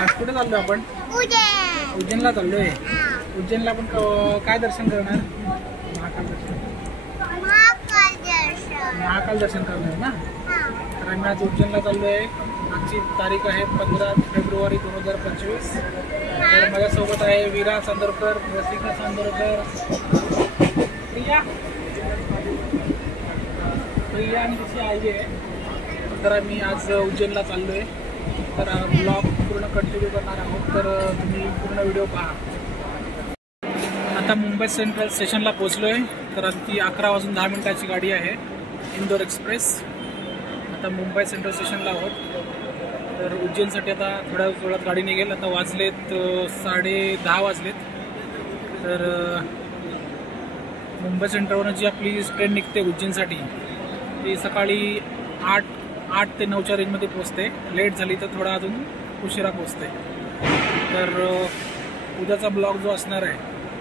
आज कुठे चाललो आपण? उज्जैनला चाललोय. उज्जैनला आपण काय दर्शन करणार? महाकाल दर्शन करणार ना. तर आम्ही आज उज्जैनला चाललोय. आजची तारीख आहे 15 फेब्रुवारी 2025. तर माझ्यासोबत आहे वीरा चांदोरकर, रसिका चांदोरकर, प्रिया आणि तिची आई आहे. तर आम्ही आज उज्जैनला चाललोय. तर ब्लॉग पूर्ण कंटिन्यू करणार आहोत. तर तुम्ही पूर्ण व्हिडिओ पहा. आता मुंबई सेंट्रल स्टेशनला पोहोचलोय. तर ती 11:10 गाडी आहे, इंदोर एक्सप्रेस. आता मुंबई सेंट्रल स्टेशनला आहोत. तर उज्जैनसाठी आता थोड्या वेळात गाडी निघेल. आता वाजलेत 10:30 वाजलेत. तर मुंबई सेंट्रलवरून जी आपली ट्रेन निघते उज्जैनसाठी ती सकाळी 8 ते 9च्या रेंजमध्ये पोचते. लेट झाली तर थोडा अजून उशिरा पोचते. तर उद्याचा ब्लॉग जो असणार आहे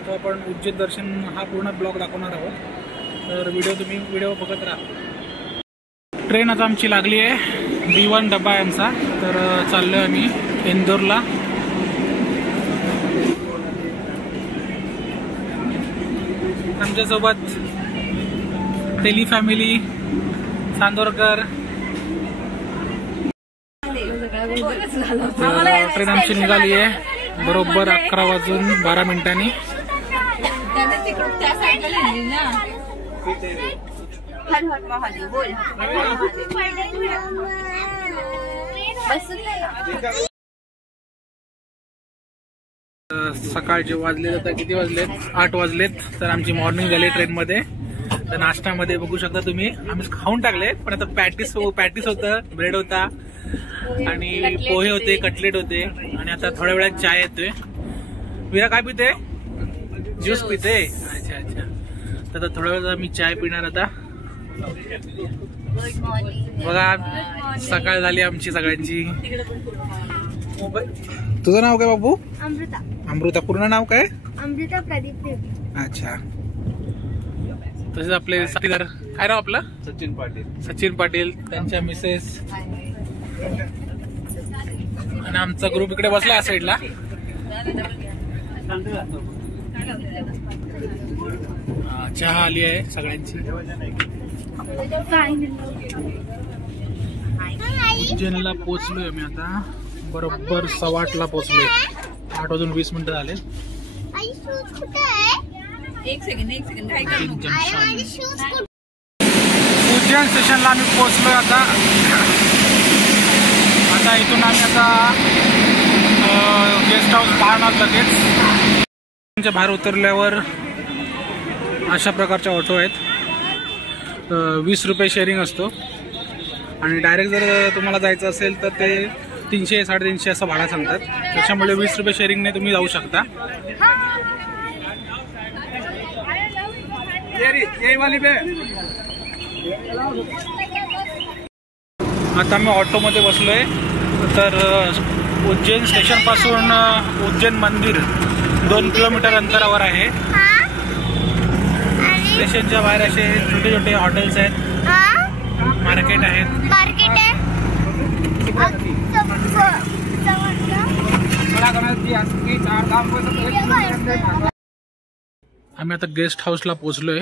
तो आपण उज्जैन दर्शन हा पूर्ण ब्लॉग दाखवणार आहोत. तर तुम्ही व्हिडिओ बघत राहा. ट्रेन आता आमची लागली आहे. B1 डबा आहे आमचा. तर चाललो आहे आम्ही इंदोरला. आमच्यासोबत तेली फॅमिली, चांदोरकर. ट्रेन आमची निघाली आहे बरोबर 11:12. सकाळचे वाजलेत आता किती वाजलेत? 8 वाजलेत. तर आमची मॉर्निंग झाली ट्रेनमध्ये. तर नाश्त्यामध्ये बघू शकता तुम्ही आम्ही खाऊन टाकले. पण आता पॅटीस होतं, ब्रेड होता आणि पोहे होते, कटलेट होते. आणि आता थोड्या वेळात चाय येतोय. वीरा काय पिते? ज्यूस पिते. अच्छा. तर थोड्या वेळात मी चाय पिणार. आता बघा सकाळ झाली आमची सगळ्यांची. तुझं नाव काय बाबू? अमृता. पूर्ण नाव काय? अमृता प्रदीप. अच्छा. तसेच आपले साथीदार काय नाव आपलं? सचिन पाटील, त्यांच्या मिसेस आणि आमचा ग्रुप इकडे बसला या साईडला. चहा आली आहे सगळ्यांची. उज्जैनला पोहोचलोय आम्ही आता बरोबर 8:15 पोहोचलोय. 8:20 झाले. उज्जैन स्टेशनला आम्ही पोहोचलोय आता. इथून आम्ही आता गेस्ट हाऊस पाहणार लगेच. बाहेर उतरल्यावर अशा प्रकारच्या ऑटो आहेत. 20 रुपये शेअरिंग असतो. आणि डायरेक्ट जर तुम्हाला जायचं असेल तर ते 300-350 असं भाडा सांगतात. त्याच्यामुळे 20 रुपये शेअरिंगने तुम्ही जाऊ शकता. आता मी ऑटोमध्ये बसलोय. तर उज्जैन स्टेशन पासून उज्जैन मंदिर 2 किलोमीटर अंतरावर आहे. स्टेशनच्या बाहेर असे छोटे छोटे हॉटेल्स आहेत, मार्केट आहेत. आम्ही आता गेस्ट हाऊसला पोहोचलोय.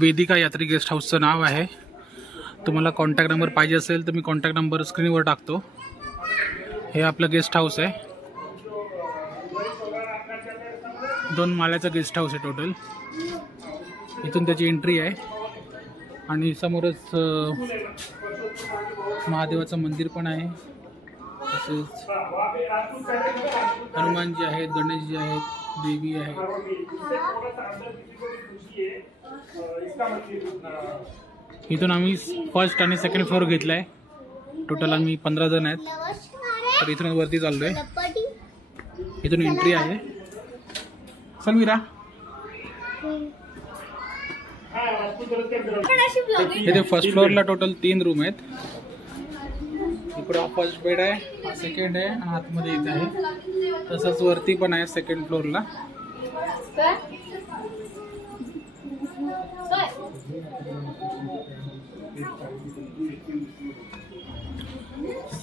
वेदिका यात्री गेस्ट हाऊसचं नाव आहे. तुम्हाला कॉन्टॅक्ट नंबर पाहिजे असेल तर मी कॉन्टॅक्ट नंबर स्क्रीनवर टाकतो. हे आपलं गेस्ट हाऊस आहे. 2 माळ्याचं गेस्ट हाऊस आहे टोटल. इथून त्याची एंट्री आहे. आणि समोरच महादेवाचं मंदिर पण आहे. तसेच हनुमानजी आहेत, गणेशजी आहेत, देवी आहे. इथून आम्ही फर्स्ट आणि सेकंड फ्लोअर घेतलाय. टोटल आम्ही 15 जण आहेत. तर इथून वरती चाललोय. इथून एंट्री आहे. चल मीरा. इथे फर्स्ट फ्लोअरला टोटल 3 रूम आहेत. इकडे फर्स्ट बेड आहे, हा सेकंड आहे आणि आतमध्ये एक आहे. तसंच वरती पण आहे सेकंड फ्लोअरला.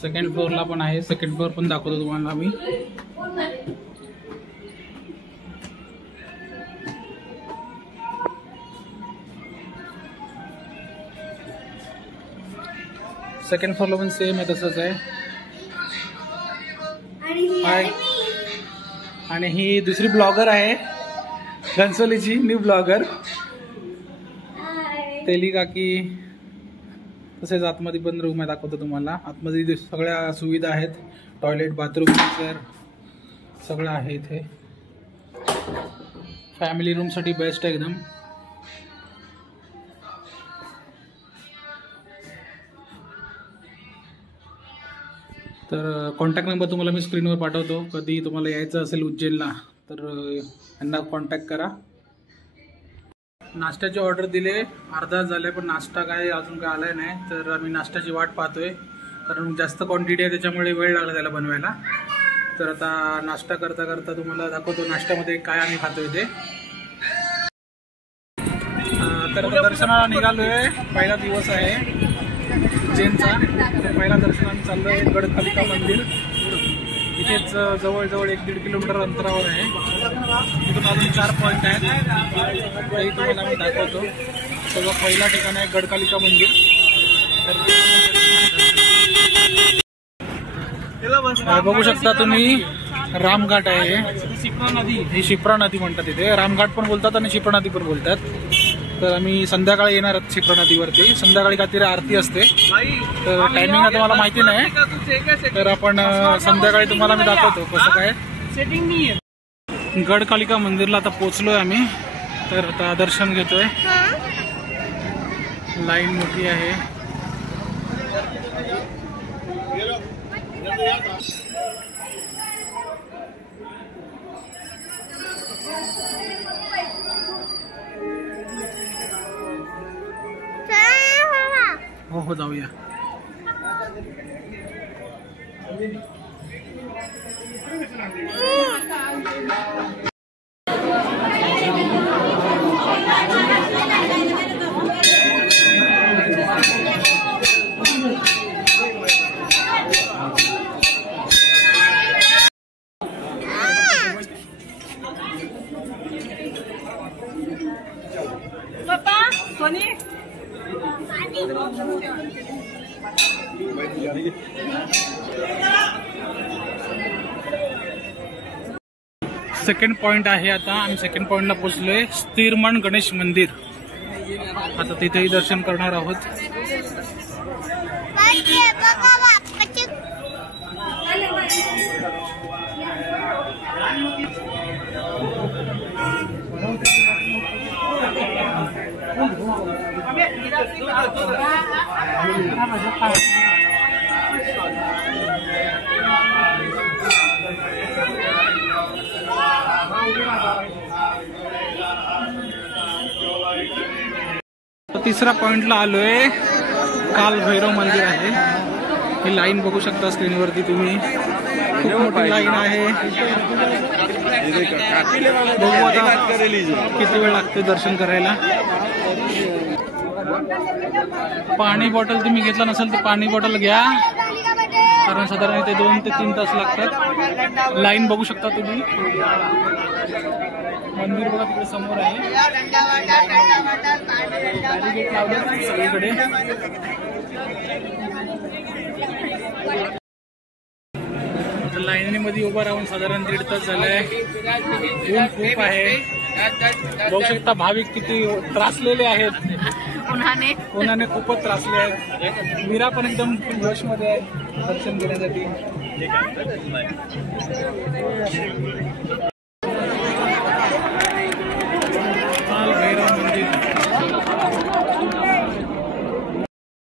सेकंड फ्लोअरला पण आहे, सेकंड फ्लोअर पण दाखवतो तुम्हाला मी. सेकंड फ्लोअरला पण सेम आहे, तसंच आहे. आणि ही दुसरी ब्लॉगर आहे घनसोलीची, न्यू ब्लॉगर तेली काकी. तसेच आतमध्ये पण रूम आहे, दाखवतो तुम्हाला. आतमध्ये सगळ्या सुविधा आहेत, टॉयलेट, बाथरूम, मिक्सर सगळं आहे इथे. फॅमिली रूमसाठी बेस्ट आहे एकदम. तर कॉन्टॅक्ट नंबर तुम्हाला मी स्क्रीनवर पाठवतो. कधी तुम्हाला यायचं असेल उज्जैनला तर यांना कॉन्टॅक्ट करा. नाश्त्याची ऑर्डर दिले, अर्धा झाले, पण नाश्ता काय अजून काय आलाय नाही. तर आम्ही नाश्त्याची वाट पाहतोय, कारण जास्त क्वांटिटी आहे त्याच्यामुळे वेळ लागला त्याला बनवायला. तर आता नाश्ता करता करता तुम्हाला दाखवतो नाश्त्यामध्ये काय आम्ही खातोय ते. तर आता दर्शनाला निघालोय, पहिला दिवस आहे उज्जैनचा. तर पहिला दर्शनाला चाललोय गडकालिका मंदिर. इथेच जवळजवळ 1-1.5 किलोमीटर अंतरावर आहे. इथून अजून 4 पॉईंट आहेत, तेही तुम्हाला मी दाखवतो. सगळं पहिला ठिकाण आहे गडकालिका मंदिर. तर बघू शकता तुम्ही, रामघाट आहे. ही शिप्रा नदी म्हणतात इथे. रामघाट पण बोलतात आणि शिप्रा नदी पण बोलतात. तर आम्ही संध्याकाळी येणार आहोत शिप्रा नदीवरती. संध्याकाळी काहीतरी आरती असते, तर टायमिंग आता मला माहिती नाही. तर आपण संध्याकाळी तुम्हाला मी दाखवतो कसं काय. गडकालिका मंदिरला आता पोचलोय आम्ही. तर आता दर्शन घेतोय. लाईन मोठी आहे. हो हो, जाऊया. पप्पा सोनी सेकंड पॉइंट आहे. आता आम्ही सेकंड पॉइंटला पोहोचलोय, स्थिरमन गणेश मंदिर. आता तिथेही दर्शन करणार आहोत. तिसऱ्या पॉइंटला आलोय, काल भैरव मंदिर आहे. ही लाईन बघू शकता स्क्रीनवरती तुम्ही, खूप मोठी लाईन आहे. बघू आता किती वेळ लागते दर्शन करायला. पाणी बॉटल तुम्ही घेतला नसेल तर पाणी बॉटल घ्या, कारण साधारण इथे 2 ते 3 तास लागतात. लाईन बघू शकता तुम्ही. मंदिर बघा तिकडे समोर आहे, बॅरिकेड लावले सगळीकडे. लाईनीमध्ये उभा राहून साधारण 1.5 तास झालाय. ऊन खूप आहे. बघू शकता भाविक किती त्रासलेले आहेत. उन्हाने खूपच त्रासले आहेत. मीरा पण एकदम जोश मध्ये आहे दर्शन घेण्यासाठी.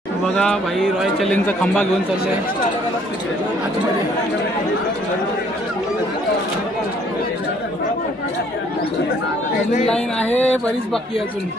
बघा भाई, रॉयल चॅलेंजचा खंबा घेऊन चाललाय आतमध्ये. लाईन आहे, बरीच बाकी अजून.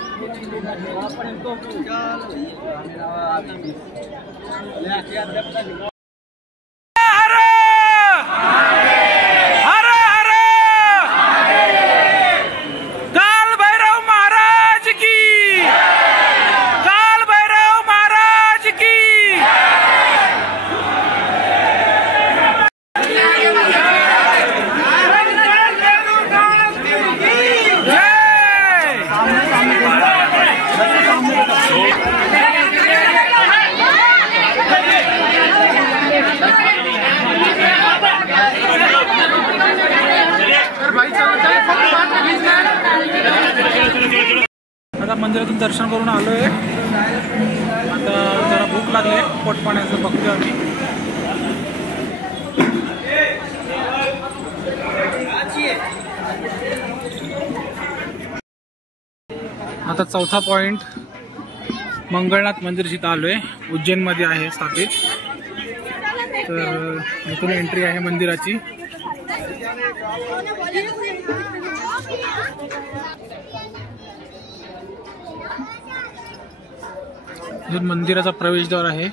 मंदिरातून दर्शन करून आलोय. आता जरा भूक लागली, पोट पाण्याचं बघतोय आम्ही. आता चौथा पॉइंट मंगळनाथ मंदिर जिथं आलोय, उज्जैनमध्ये आहे स्थापित. तर इथून एंट्री आहे मंदिराची. इथून मंदिराचा प्रवेशद्वार आहे.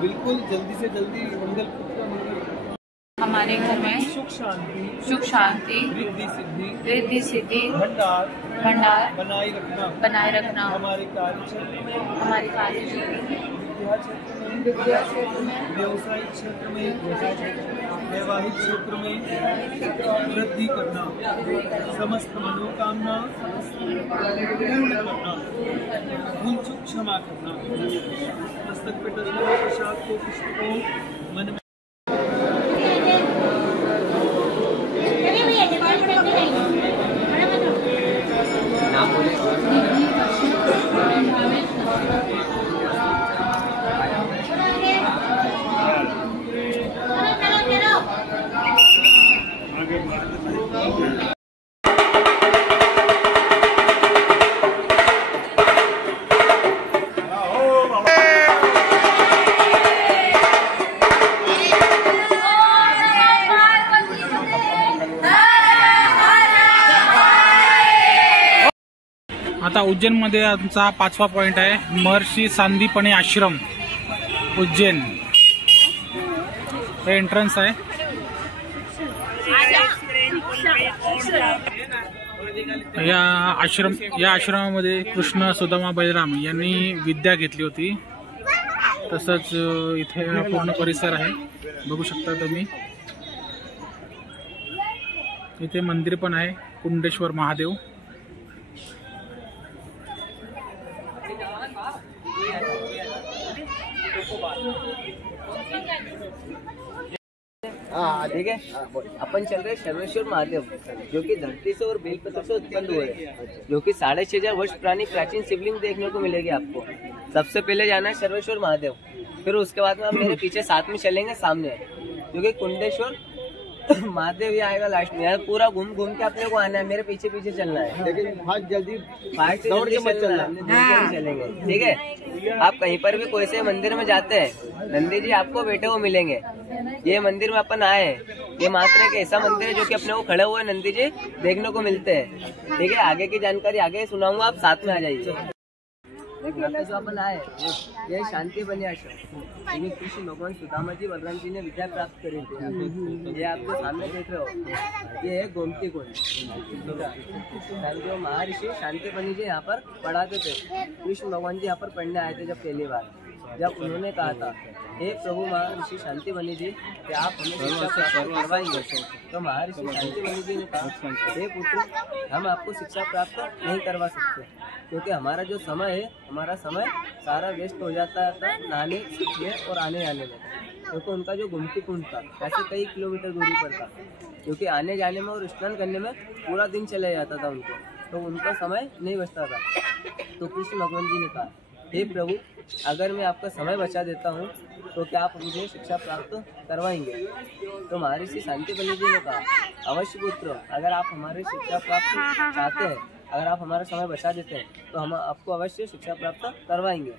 बिल्कुल जल्दी से जल्दी मंगल हमारे घर में सुख शांति रिद्धि सिद्धि भंडार बनाए रखना हमारे कार्य क्षेत्र में विद्या क्षेत्र में व्यवसायिक क्षेत्र में वैवाहिक क्षेत्र में वृद्धि करना, समस्त मनोकामना पूर्ण करना, भूल चूक क्षमा करना, मस्तक पे टचने प्रसाद को पुष्प को मन में आता उज्जैनमध्ये आमचा 5वा पॉइंट आहे, महर्षी सांदीपनी आश्रम उज्जैन. हे एंट्रन्स आहे. या आश्रमामध्ये कृष्ण, सुदामा, बलराम यांनी विद्या घेतली होती. तसंच इथे पूर्ण परिसर आहे, बघू शकता तुम्ही. इथे मंदिर पण आहे, कुंडेश्वर महादेव. ठीक है. अपन चल रहे सर्वेश्वर महादेव, जो कि धरती से और बेलपत्र से उत्पन्न हुए, जो कि 6500 वर्ष पुरानी प्राचीन शिवलिंग देखने को मिलेगी आपको. सबसे पहले जाना है सर्वेश्वर महादेव, फिर उसके बाद में आप मेरे पीछे साथ में चलेंगे सामने, जो कि कुंडेश्वर महादेव ही आएगा लास्ट में. यार पूरा घूम घूम के अपने को आना है, मेरे पीछे पीछे चलना है, लेकिन फास्ट जल्दी चलेंगे. ठीक है. आप कहीं पर भी कोई से मंदिर में जाते हैं, नंदी जी आपको बैठे हुए मिलेंगे. ये मंदिर में अपन आए, ये मात्र एक ऐसा मंदिर है जो कि अपने को खड़े हुए नंदी जी देखने को मिलते हैं. ठीक है. आगे की जानकारी आगे सुनाऊंगा, आप साथ में आ जाइए. जो अपन आए ये शांति बनी आश्रम, कृष्ण भगवान सुदामा जी बलराम जी ने विद्या प्राप्त करी थी. ये आपके सामने देख रहे हो, ये है गोमती कुंड. जो महर्षि शांति बनी जी यहाँ पर पढ़ाते थे. कृष्ण भगवान जी यहाँ पर पढ़ने आए थे जब पहली बार. जब उन्होंने कहा था, हे प्रभु महर्षि शांति बनी जी, कि आप हमें शिक्षा प्राप्त करवाएंगे, तो महर्षि शांति बनी जी ने कहा, हे पुत्र, हम आपको शिक्षा प्राप्त नहीं करवा सकते, क्योंकि हमारा जो समय है, हमारा समय सारा वेस्ट हो जाता है नहाने में और आने जाने में. क्योंकि उनका जो गोमती कुंड था ऐसे कई किलोमीटर दूरी पर था, क्योंकि आने जाने में और स्नान करने में पूरा दिन चला जाता था उनको, तो उनका समय नहीं बचता था. तो कृष्ण भगवान जी ने कहा, हे प्रभु, अगर मैं आपका समय बचा देता हूँ तो क्या आप मुझे शिक्षा प्राप्त करवाएंगे. तो महर्षि शांति बनी जी ने कहा, अवश्य पुत्र, अगर आप हमारी शिक्षा प्राप्त चाहते हैं, अगर आप हमारा समय बचा देते हैं, तो हम आपको अवश्य शिक्षा प्राप्त करवाएंगे.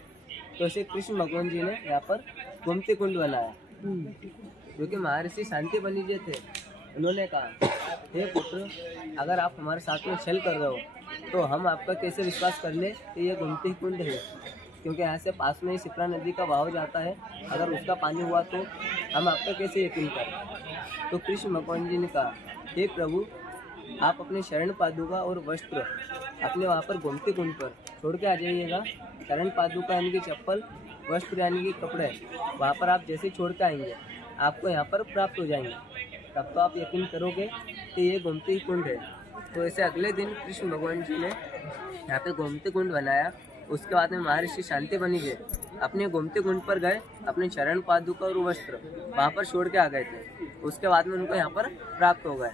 तो इसे कृष्ण भगवान जी ने यहाँ पर गोमती कुंड बनाया, जो कि महर्षि शांति बनी जी थे. उन्होंने कहा, हे पुत्र, अगर आप हमारे साथ में छल कर रहे हो तो हम आपका कैसे विश्वास कर ले कि ये गोमती कुंड है, क्योंकि यहाँ से पास में ही शिप्रा नदी का बहाव जाता है. अगर उसका पानी हुआ तो हम आपका कैसे यकीन करें. तो कृष्ण भगवान जी ने कहा, हे प्रभु, आप अपने शरण पादुका और वस्त्र अपने वहाँ पर गोमती कुंड पर छोड़ के आ जाइएगा. शरण पादुका यानी कि चप्पल, वस्त्र यानी कि कपड़े, वहाँ पर आप जैसे छोड़ के आएंगे आपको यहाँ पर प्राप्त हो जाएंगे. तब तो आप यकीन करोगे कि ये गोमती कुंड है. तो ऐसे अगले दिन कृष्ण भगवान जी ने यहाँ पे गोमती कुंड बनाया. उसके बाद में महर्षि शांति बनी जी अपने गोमती कुंड पर गए, अपने चरण पादुका और वस्त्र वहाँ पर छोड़ के आ गए थे। उसके बाद में उनको यहाँ पर प्राप्त हो गए।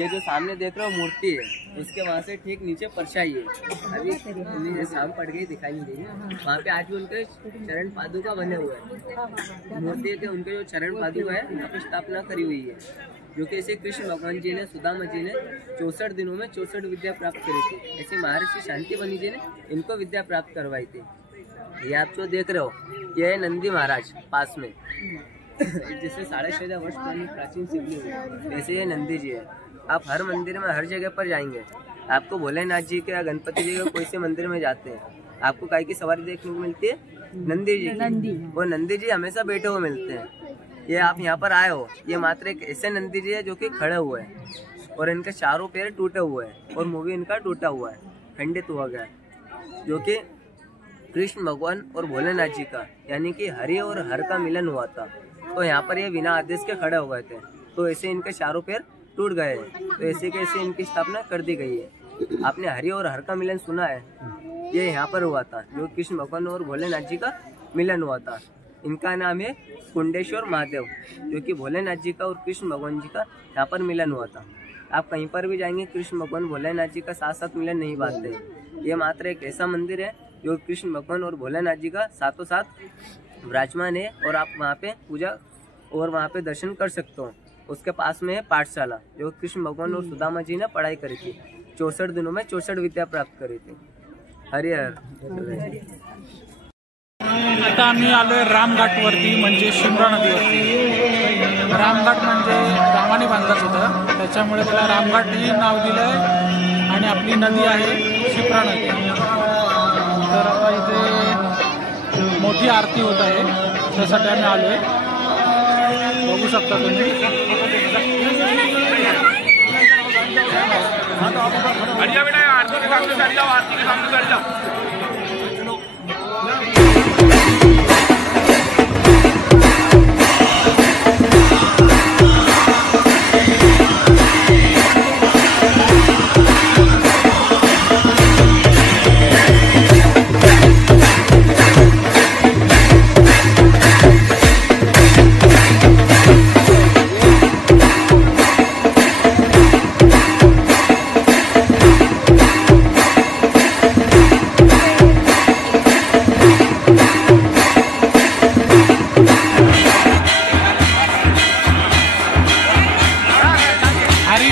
ये जो सामने देख रहे हो मूर्ति है, उसके वहाँ से ठीक नीचे परछाई है। अभी शाम पड़ गई, दिखाई नहीं देगी। वहाँ पे आज भी उनके चरण पादुका बने हुए हैं। मूर्ति के उनके जो चरण पादुका है, यहाँ पे स्थापना करी हुई है, जो कि ऐसे कृष्ण भगवान जी ने, सुदामा जी ने 64 दिनों में 64 विद्या प्राप्त करी थी। ऐसे महर्षि शांतिवनी जी ने इनको विद्या प्राप्त करवाई थी। ये आप जो देख रहे हो, ये है नंदी महाराज पास में, जिससे 14.5 वर्ष पुरानी प्राचीन शिवलिंग है। ऐसे ये नंदी जी है। आप हर मंदिर में हर जगह पर जाएंगे, आपको भोलेनाथ जी के या गणपति जी के कोई से मंदिर में जाते हैं, आपको गाय की सवारी देखने को मिलती है, नंदी जी की। वो नंदी जी हमेशा बैठे हुए मिलते हैं। ये आप यहाँ पर आए हो, ये मात्र एक ऐसे नंदी जी है जो कि खड़े हुए हैं और इनके चारों पैर टूटे हुए हैं और मुंह भी इनका टूटा हुआ है, खंडित हुआ गया है, जो कि कृष्ण भगवान और भोलेनाथ जी का यानी कि हरि और हर का मिलन हुआ था। तो यहाँ पर ये बिना आदेश के खड़े हो गए थे, तो ऐसे इनके चारों पैर टूट गए हैं। तो ऐसे कैसे इनकी स्थापना कर दी गई है। आपने हरि और हर का मिलन सुना है, ये यहाँ पर हुआ था, जो कृष्ण भगवान और भोलेनाथ जी का मिलन हुआ था। इनका नाम है कुंडेश्वर महादेव, जो कि भोलेनाथ जी का और कृष्ण भगवान जी का यहाँ पर मिलन हुआ था। आप कहीं पर भी जाएंगे, कृष्ण भगवान भोलेनाथ जी का साथ साथ मिलन नहीं पाते। ये मात्र एक ऐसा मंदिर है जो कृष्ण भगवान और भोलेनाथ जी का साथों साथ विराजमान है और आप वहाँ पे पूजा और वहाँ पे दर्शन कर सकते हो। उसके पास में है पाठशाला, जो कृष्ण भगवान और सुदामा जी ने पढ़ाई करी थी। 64 दिनों में 64 विद्या प्राप्त करी थी। हरि हर। आता आम्ही आलोय रामघाटवरती, म्हणजे शिमला नदीवरती। रामघाट म्हणजे रामाने बांधलाच होतं, त्याच्यामुळे त्याला रामघाट ही नाव दिलंय आणि आपली नदी आहे शिप्रा नदी। तर आता इथे मोठी आरती होत आहे, त्यासाठी आम्ही आलोय, बघू शकता तुम्ही। बेटा आरती के सामने चढ़ जाओ, आरती के सामने चढ़ जाओ।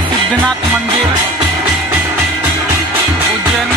सिद्धनाथ मंदिर उज्जैन।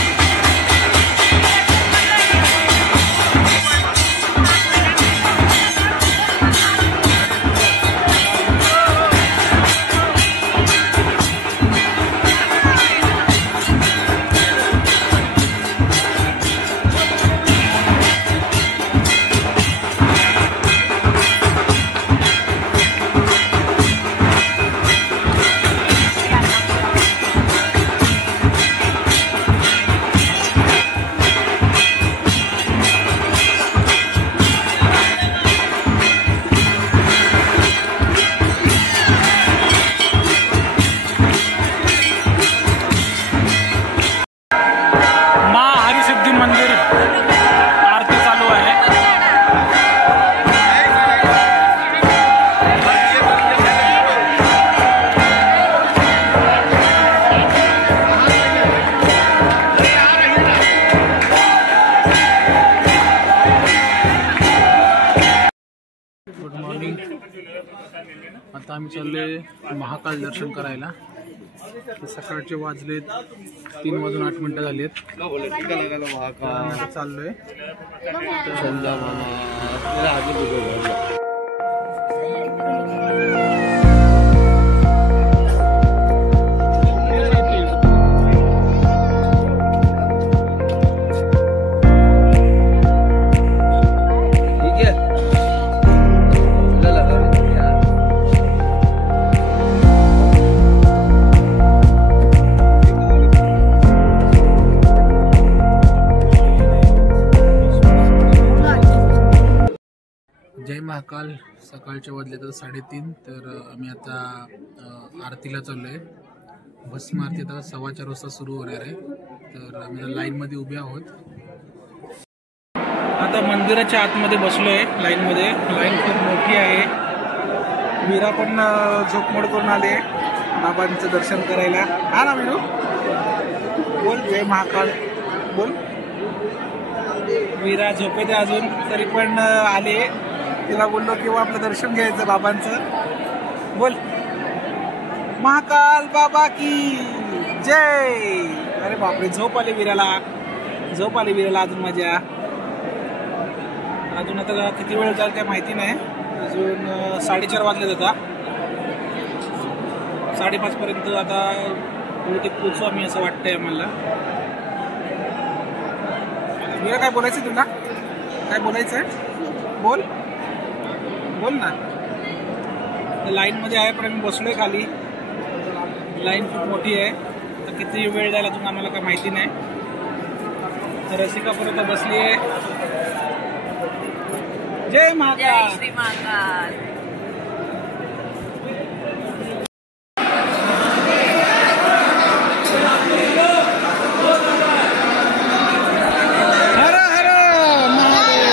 Good morning. आता आम्ही चाललोय महाकाल दर्शन करायला। सकाळचे वाजलेत 3:08 झालेत। आता चाललोय। जय महाकाल। सकाळचे वाजले तर 3:30, तर आम्ही आता आरतीला चाललोय। भस्म आरती आता 4:15 वाजता सुरू होणार आहे, तर आम्ही लाईन मध्ये उभे आहोत। आता मंदिराच्या आतमध्ये बसलोय लाईनमध्ये. लाईन खूप मोठी आहे. वीरा पण झोपमोड करून आले बाबांचं दर्शन करायला. हा ना वीरू, बोल जय महाकाल बोल. वीरा झोपेत अजून तरी पण आले. तिला बोललो किंवा आपलं दर्शन घ्यायचं बाबांचं. बोल महाकाल बाबा की जय. अरे बापरे, झोप आली वीराला, झोप आली वीराला अजून माझ्या. अजून आता किती वेळ जाईल काय माहिती नाही. अजून 4:30 वाजलेत. आता 5:30 पर्यंत आता बहुतेक पोचू आम्ही असं वाटतंय आम्हाला. वीरा काय बोलायचं तुला, काय बोलायचंय बोल बोल ना. लाईनमध्ये आहे पण आम्ही बसलोय खाली. लाईन खूप मोठी आहे. तर किती वेळ जाईल अजून आम्हाला काय माहिती नाही. तर रसिका परत बसली आहे. जय महाकाल. श्री महाकाल. हर हर महादेव.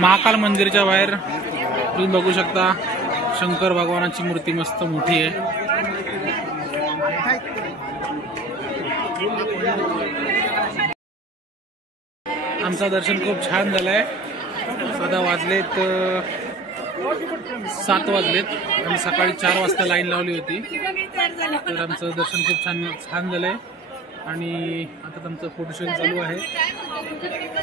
महाकाल मंदिरच्या बाहेर तुम्ही बघू शकता शंकर भगवानाची मूर्ती मस्त मोठी आहे. आमचं दर्शन खूप छान झालंय. सध्या वाजलेत 7 वाजलेत आणि सकाळी 4 वाजता लाईन लावली होती. तर आमचं दर्शन खूप छान झालंय आणि आता आमचं फोटोशूट चालू आहे.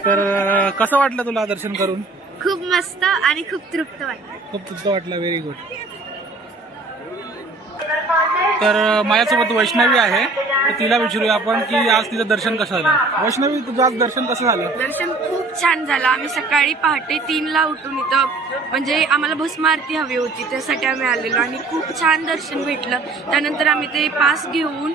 तर कसं वाटलं तुला दर्शन करून? खूप मस्त आणि खूप तृप्त वाटलं. खूप तृप्त वाटलं. Very good. तर माझ्यासोबत वैष्णवी आहे. तर तिला विचारूया आपण की आज तिचं दर्शन कसं झालं. वैष्णवी, तुझं आज दर्शन कसं झालं? दर्शन खूप छान झालं. आम्ही सकाळी पहाटे 3ला उठून इथं म्हणजे आम्हाला भस्म आरती हवी होती त्यासाठी आम्ही आलेलो आणि खूप छान दर्शन भेटलं. त्यानंतर आम्ही ते पास घेऊन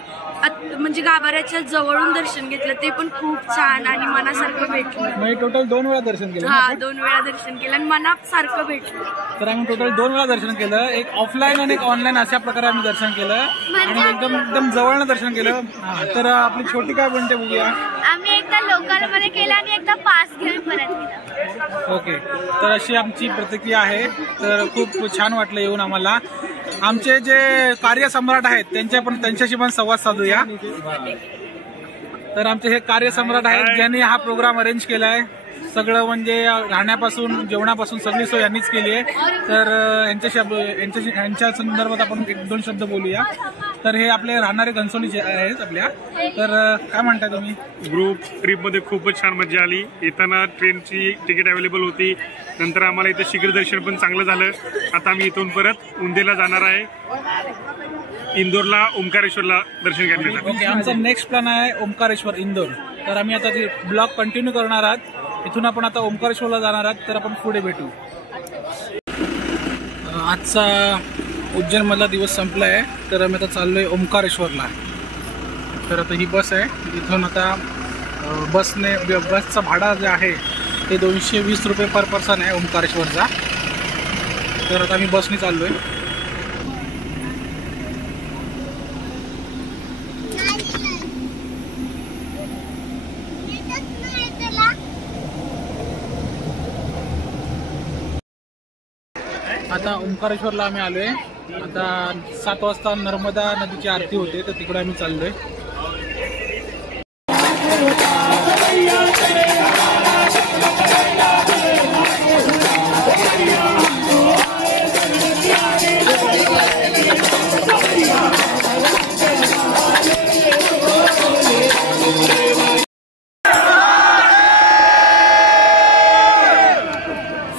म्हणजे गाभाऱ्याच्या जवळून दर्शन घेतलं. ते पण खूप छान आणि मनासारखं भेटलं. म्हणजे टोटल 2 वेळा दर्शन केलं? हा, 2 वेळा दर्शन केलं आणि मनासारखं भेटलं. तर आम्ही टोटल 2 वेळा दर्शन केलं. एक ऑफलाईन आणि एक ऑनलाईन अशा प्रकारे आम्ही दर्शन केलं आणि एकदम जवळनं दर्शन केलं. तर आपली छोटी काय म्हणते बघूया. आम्ही एकदा लोकल मध्ये केलं आणि एकदा पास घेऊन परत केलं. ओके, तर अशी आमची प्रतिक्रिया आहे. तर खूप छान वाटलं येऊन आम्हाला. आमचे जे कार्यसम्राट आहेत त्यांच्याशी पण संवाद साधूया. तर आमचे हे कार्यसम्राट आहेत ज्यांनी हा प्रोग्राम अरेंज केलाय. सगळं म्हणजे राहण्यापासून जेवणापासून सगळी सोय यांनीच केली आहे. तर यांच्या संदर्भात आपण 1-2 शब्द बोलूया. तर हे आपले राहणारे घनसोलीचे आहेत आपल्या. तर काय म्हणताय तुम्ही? ग्रुप ट्रिपमध्ये खूपच छान मजा आली. येताना ट्रेनची तिकीट अवेलेबल होती. नंतर आम्हाला इथं शीघ्र दर्शन पण चांगलं झालं. आता आम्ही इथून परत उंदेला जाणार आहे, इंदोरला ओंकारेश्वरला दर्शन करण्यासाठी. ओके, आमचा नेक्स्ट प्लॅन आहे ओंकारेश्वर इंदोर. तर आम्ही आता ते ब्लॉग कंटिन्यू करणार आहात. इथून आपण आता ओंकारेश्वरला जाणार आहात. तर आपण पुढे भेटू. आजचा उज्जैनमधला दिवस संपला आहे. तर आम्ही आता चाललोय ओंकारेश्वरला. तर आता ही बस आहे. इथून आता बसचं भाडा जे आहे ते 220 रुपये पर पर्सन आहे ओंकारेश्वरचा. तर आता आम्ही बसने चाललोय. आता ओंकारेश्वरला आम्ही आलोय. आता 7 वाजता नर्मदा नदीची आरती होते, तर तिकडे आम्ही चाललोय.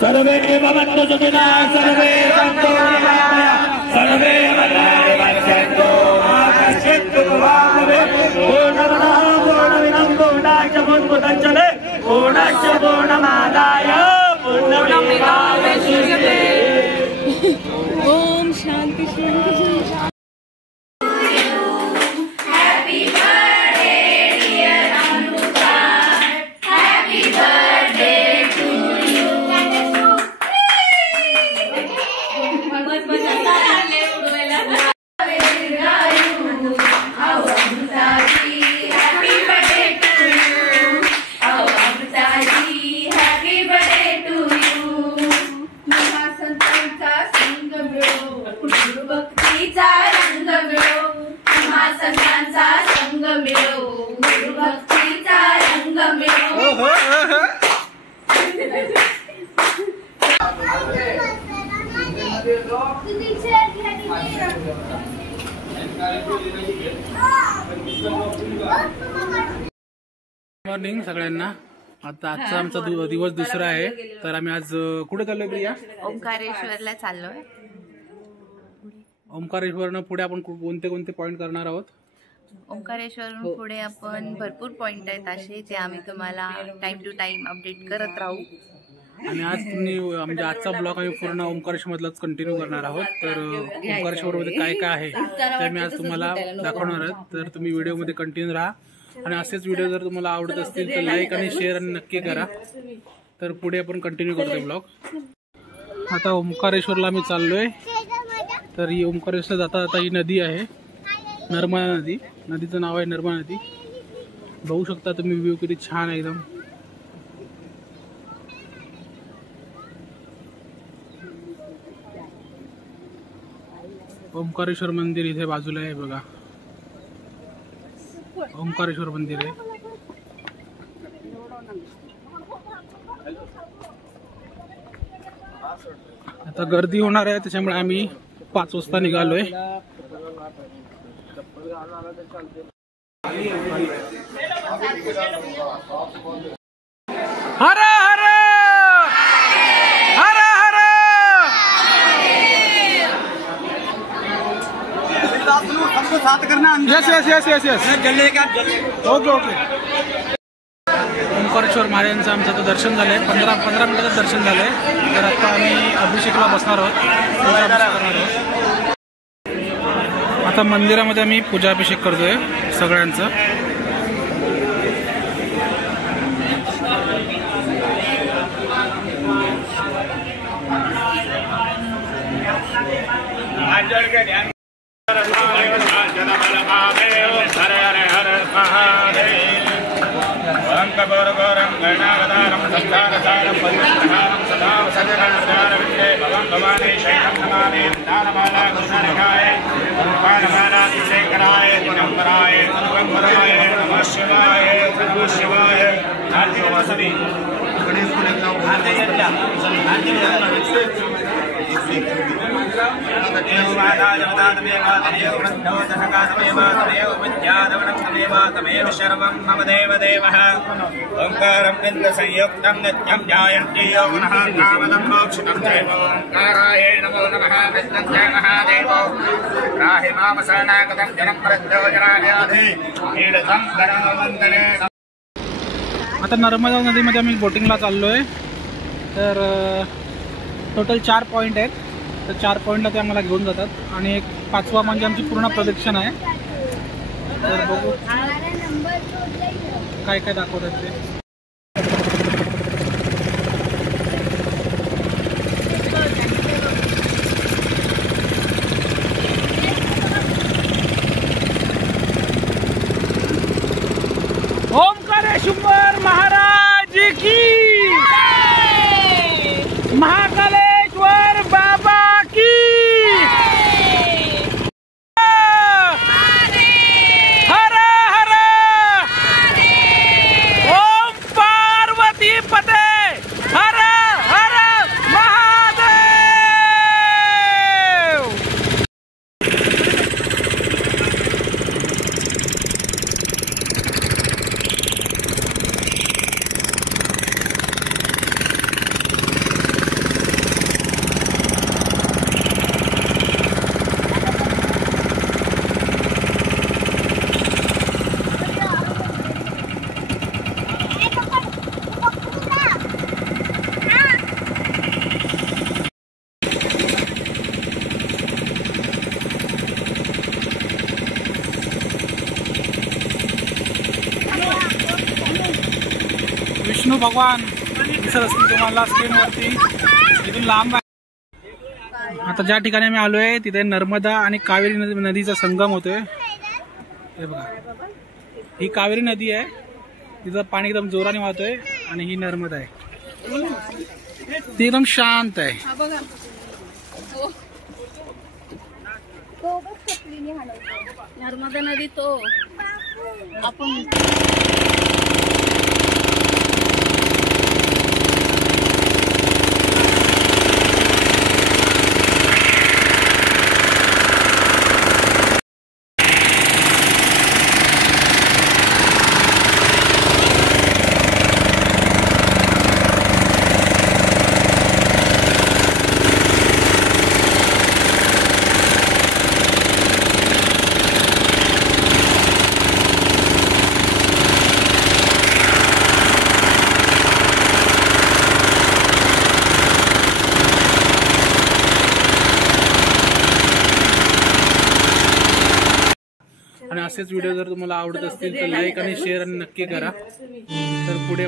सर्वे भवन्तु सुखिनः सर्वे सन्तु निरामयाः सर्वे भद्राणि पश्यन्तु मा कश्चित् दुःखभाग् पूर्णमदः पूर्णमिदं पूर्णाच्च पूर्णमुदच्यते पूर्णश्च पूर्णमादाय पूर्णमेवावशिष्यते. ओम शांति शांति. मॉर्निंग सगळ्यांना. आता आजचा आमचा दिवस दुसरा आहे, तर आम्ही आज कुठे चाललोय प्रिया? ओंकारेश्वरला चाललोय. ओंकारेश्वरनं पुढे आपण कोणते कोणते पॉइंट करणार आहोत? ओंकारेश्वरून पुढे आपण भरपूर पॉइंट आहेत असे, जे आम्ही तुम्हाला टाइम टू टाइम अपडेट करत राहू. आणि आज तुम्ही म्हणजे आजचा ब्लॉग आम्ही पूर्ण ओंकारेश्वर मधलाच कंटिन्यू करणार आहोत. तर ओंकारेश्वर मध्ये काय काय आहे ते मी आज तुम्हाला दाखवणार आहे, तर तुम्ही व्हिडिओ मध्ये कंटिन्यू राहा. आणि असेच व्हिडिओ जर तुम्हाला आवडत असतील तर लाईक आणि शेअर नक्की करा. तर पुढे आपण कंटिन्यू करतोय ब्लॉग. आता ओंकारेश्वरला आम्ही चाललोय. तर ही ओंकारेश्वर जाता जाता ही नदी आहे, नर्मदा नदी. नदीचं नाव आहे नर्मदा नदी. बघू शकता तुम्ही व्ह्यू किती छान आहे एकदम. ओंकारेश्वर मंदिर इथे बाजूला आहे बघा, ओंकारेश्वर मंदिर आहे. आता गर्दी होणार आहे, त्याच्यामुळे आम्ही 5 वाजता निघालोय. हर हर हर हर. Yes okay okay. ओंकारेश्वर महाराजांचं आमचं आता दर्शन झालंय. 15 मिनिटाचं दर्शन झालंय. तर आता आम्ही अभिषेकला बसणार आहोत. आता मंदिरामध्ये आम्ही पूजाभिषेक करतोय सगळ्यांचं. ओंकारं बिंद संयुक्तं नित्यं ध्यायन्ति योगिनः कामदं मोक्षितं चैव ओंकाराय नमो नमः. नित्यं जय महादेव राहि माम शरणागतं जनं प्रद्योजनायाधि कीर्तं गणवन्दने. आता नर्मदा नदीमध्ये आम्ही बोटिंगला चाललोय. तर टोटल 4 पॉईंट आहेत. तर 4 पॉईंटला ते आम्हाला घेऊन जातात आणि एक 5वा म्हणजे आमची पूर्ण प्रदक्षिणा आहे. तर बघू काय काय दाखवतात ते. ओंकारेश्वर महाराज की, महाकालेश्वर बाबा की. विष्णू भगवान दिसत असतील तुम्हाला स्क्रीनवरती, इथून लांब आहे. आता ज्या ठिकाणी आम्ही आलोय तिथे नर्मदा आणि कावेरी नदीचा संगम होतोय. हे बघा, ही कावेरी नदी आहे, तिचं पाणी एकदम जोराने वाहतोय आणि ही नर्मदा आहे, ती एकदम शांत आहे. नर्मदा नदी तो आपण आणि असेच व्हिडिओ जर तुम्हाला आवडत असतील तर लाईक आणि शेअर आणि नक्की करा. तर पुढे